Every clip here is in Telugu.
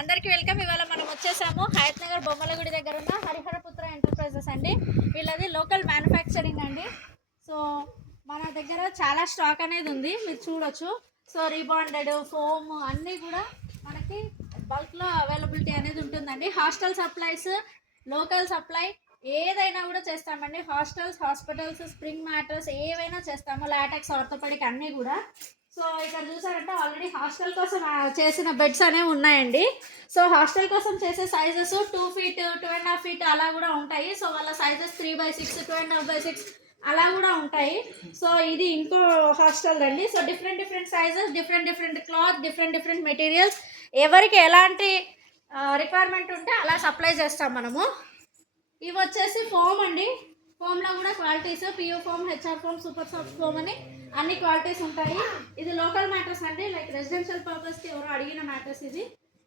అందరికీ వెల్కమ్. ఇవాళ మనం వచ్చేసాము హయత్ నగర్ బొమ్మలగుడి దగ్గర ఉన్న హరిహరపుత్ర ఎంటర్ప్రైజెస్ అండి. వీళ్ళది లోకల్ మ్యానుఫ్యాక్చరింగ్ అండి. సో మన దగ్గర చాలా స్టాక్ అనేది ఉంది, మీరు చూడొచ్చు. సో రీబాండెడ్ ఫోమ్ అన్నీ కూడా మనకి బల్క్లో అవైలబిలిటీ అనేది ఉంటుందండి. హాస్టల్ సప్లైస్, లోకల్ సప్లై ఏదైనా కూడా చేస్తామండి. హాస్టల్స్, హాస్పిటల్స్, స్ప్రింగ్ మ్యాటర్స్ ఏవైనా చేస్తాము. లాటెక్స్, ఆర్థోపెడిక్ అన్నీ కూడా. సో ఇక్కడ చూసారంటే ఆల్రెడీ హాస్టల్ కోసం చేసిన బెడ్స్ అనేవి ఉన్నాయండి. సో హాస్టల్ కోసం చేసే సైజెస్ 2 feet, 2.5 feet అలా కూడా ఉంటాయి. సో వాళ్ళ సైజెస్ 3/6, 2.5/6 అలా కూడా ఉంటాయి. సో ఇది ఇంకో హాస్టల్ అండి. So different sizes, different cloth, different materials, ఎవరికి ఎలాంటి రిక్వైర్మెంట్ ఉంటే అలా సప్లై చేస్తాం మనము. ఇవి వచ్చేసి ఫోమ్ అండి. ఫోమ్లో కూడా qualities PU foam, HR foam, super soft foam అని అన్ని క్వాలిటీస్ ఉంటాయి. ఇది లోకల్ మ్యాటర్స్ అండి, లైక్ రెసిడెన్షియల్ పర్పస్కి ఎవరో అడిగిన మ్యాటర్స్ ఇది.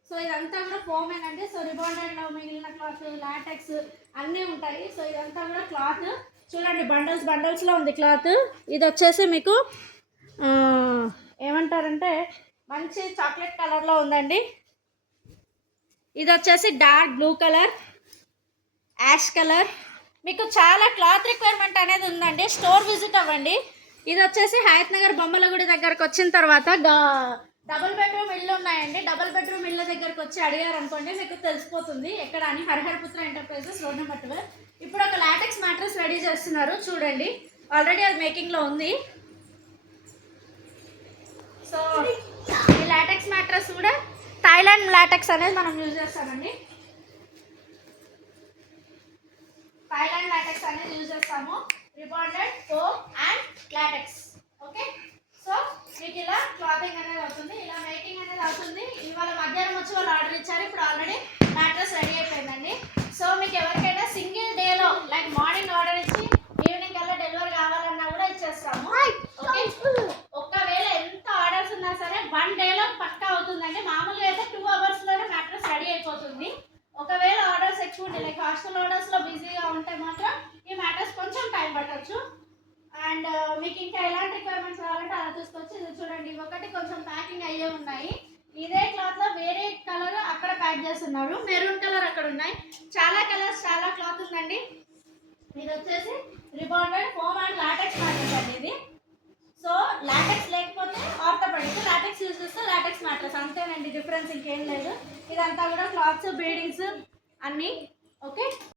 సో ఇదంతా కూడా ఫోమేనండి. సో రిబాండెడ్లో మిగిలిన క్లాత్, లాటెక్స్ అన్నీ ఉంటాయి. సో ఇదంతా కూడా క్లాత్ చూడండి, బండల్స్లో ఉంది క్లాత్. ఇది వచ్చేసి మీకు ఏమంటారంటే మంచి చాక్లెట్ కలర్లో ఉందండి. ఇది వచ్చేసి dark blue colour, ash colour. మీకు చాలా క్లాత్ రిక్వైర్మెంట్ అనేది ఉందండి, స్టోర్ విజిట్ అవ్వండి. ఇది వచ్చేసి హయత్ నగర్ బొమ్మలగుడి దగ్గరకు వచ్చిన తర్వాత డబుల్ బెడ్రూమ్ ఇళ్ళు ఉన్నాయండి. డబుల్ బెడ్రూమ్ ఇళ్ళ దగ్గరకు వచ్చి అడిగారు అనుకోండి, మీకు తెలిసిపోతుంది ఎక్కడ అని. Hariharaputra enterprises, road number 12. ఇప్పుడు ఒక లాటెక్స్ మ్యాట్రెస్ రెడీ చేస్తున్నారు చూడండి, ఆల్రెడీ అది మేకింగ్లో ఉంది. సో ఈ లాటెక్స్ మ్యాట్రెస్ కూడా థాయిలాండ్ లాటెక్స్ అనేది మనం యూజ్ చేస్తామండి. థాయిలాండ్ లాటెక్స్ అనేది యూజ్ చేస్తాము. Rebonded, foam and LaTeX. Okay, so మీకు ఇలా క్లాతింగ్ అనేది అవుతుంది, ఇలా మేకింగ్ అనేది అవుతుంది. ఇవాళ మధ్యాహ్నం వచ్చి వాళ్ళు ఆర్డర్ ఇచ్చారు, ఇప్పుడు ఆల్రెడీ మ్యాట్రెస్ రెడీ అయిపోయిందండి. సో మీకు ఎవరికైనా సింగిల్ డేలో లైక్ మార్నింగ్ ఆర్డర్ ఇచ్చి ఈవినింగ్ కల్లా డెలివరీ కావాలన్నా కూడా ఇచ్చేస్తాము. ఓకే, ఒకవేళ ఎంత ఆర్డర్స్ ఉన్నా సరే 1 dayలో పక్కా అవుతుందండి. మామూలుగా అయితే 2 hours-లోనే మ్యాట్రెస్ రెడీ అయిపోతుంది. ఒకవేళ ఆర్డర్స్ ఎక్కువ ఉంటే లైక్ హాస్టల్ ఆర్డర్స్లో బిజీగా ఉంటే మాత్రం ఈ మ్యాటర్స్ కొంచెం టైం పట్టచ్చు. అండ్ మీకు ఇంకా ఎలాంటి రిక్వైర్మెంట్స్ కావాలంటే అలా చూసుకోవచ్చు. ఇది చూడండి, ఒకటి కొంచెం ప్యాకింగ్ అయ్యే ఉన్నాయి. ఇదే క్లాత్లో వేరే కలర్ అక్కడ ప్యాక్ చేస్తున్నారు, మెరూన్ కలర్ అక్కడ ఉన్నాయి. చాలా కలర్స్, చాలా క్లాత్ ఉందండి. ఇది వచ్చేసి rebonded, foam and LaTeX mattress అండి ఇది. సో లాటెక్స్ లేకపోతే ఆర్థోపెడిక్, లాటెక్స్ యూజ్ చేస్తే లాటెక్స్ మ్యాట్రెస్, అంతేనండి, డిఫరెన్స్ ఇంకేం లేదు. ఇదంతా కూడా క్లాత్స్, బీడింగ్స్ అన్నీ